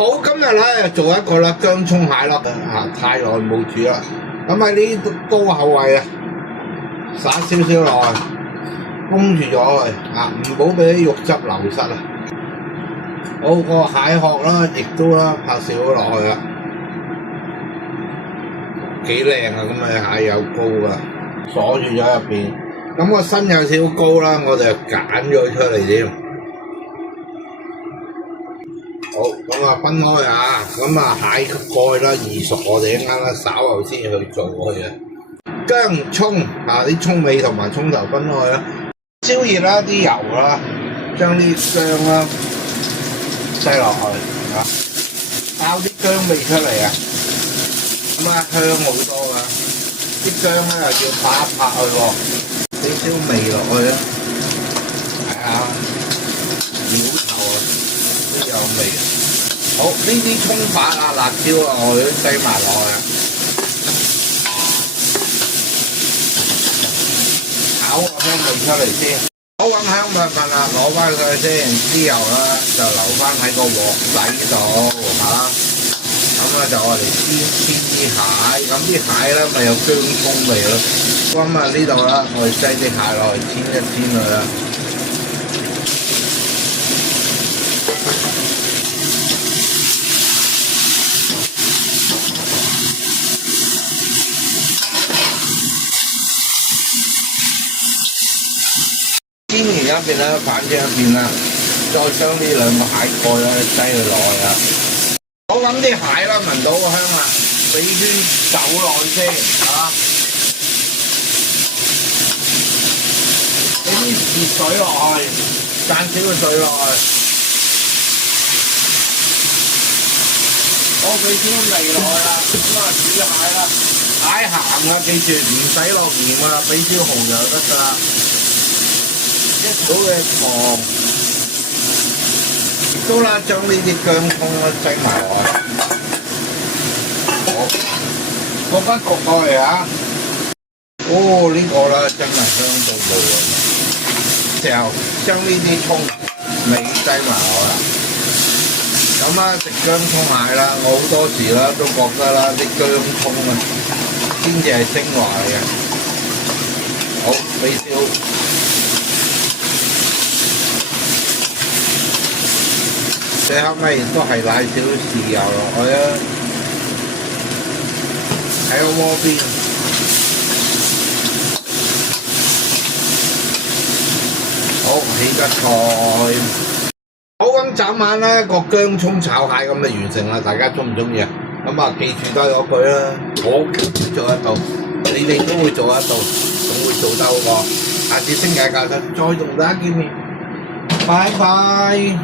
好，今日咧做一個啦薑葱蟹咯，太耐冇煮啦。咁喺呢高口位啊，灑少少落去，封住咗佢唔好俾啲肉汁流失啊。好，個蟹殼啦，亦都啦拍少咗落去啦，幾靚啊！咁啊蟹有膏噶，鎖住咗入邊。咁個身有少少高啦，我哋就揀咗出嚟添。好，咁啊分開啊，咁啊蟹蓋啦易熟，我哋一啱啦稍後先去做佢嘅。薑葱啲葱尾同埋葱頭分開啦，燒熱啦啲油啦，將啲薑啦擠落去爆啲薑味出嚟啊，咁啊香好多噶，啲薑咧又要拍一拍佢喎，少少味落去啊，係啊，料頭啊都有味。好，呢啲葱花辣椒我哋都擠埋落去啊，炒個香味出嚟先。好，咁香味份啦，攞翻佢先，之後啦就留翻喺個鑊底度咁就我哋煎啲蟹，咁啲蟹咧咪有薑葱味咯。咁呢度啦，我哋擠啲蟹落去煎一煎佢啦。煎完一邊啦，反轉一邊啦，再將呢兩個蟹蓋咧擠佢落去啦。好，咁啲蟹啦，聞到個香啦，俾啲酒落去先俾啲熱水落去，灒少個水落去。好，俾啲味落去啦，咁煮蟹啦，蟹鹹啊，記住唔使落鹽啊，俾少蠔油得㗎啦。一少嘅糖，亦都啦，將呢啲薑葱咧擠埋落去，好，焗一焗過嚟啊！哦，呢個啦真係香到冇啊！之後將呢啲葱尾擠埋落去。咁食薑葱蟹啦，我好多時啦都覺得啦，啲薑葱先至係精華嚟嘅。好，俾少。最後尾都係賴少豉油落去啊！喺個鍋邊，好起個菜。好，咁斬晚啦，個薑葱炒蟹咁就完成啦。大家鍾唔鍾意啊？咁記住都係嗰句啦，我做得到，你哋都會做得到，仲會做得好過。下次星期日教室再同大家見面，拜拜。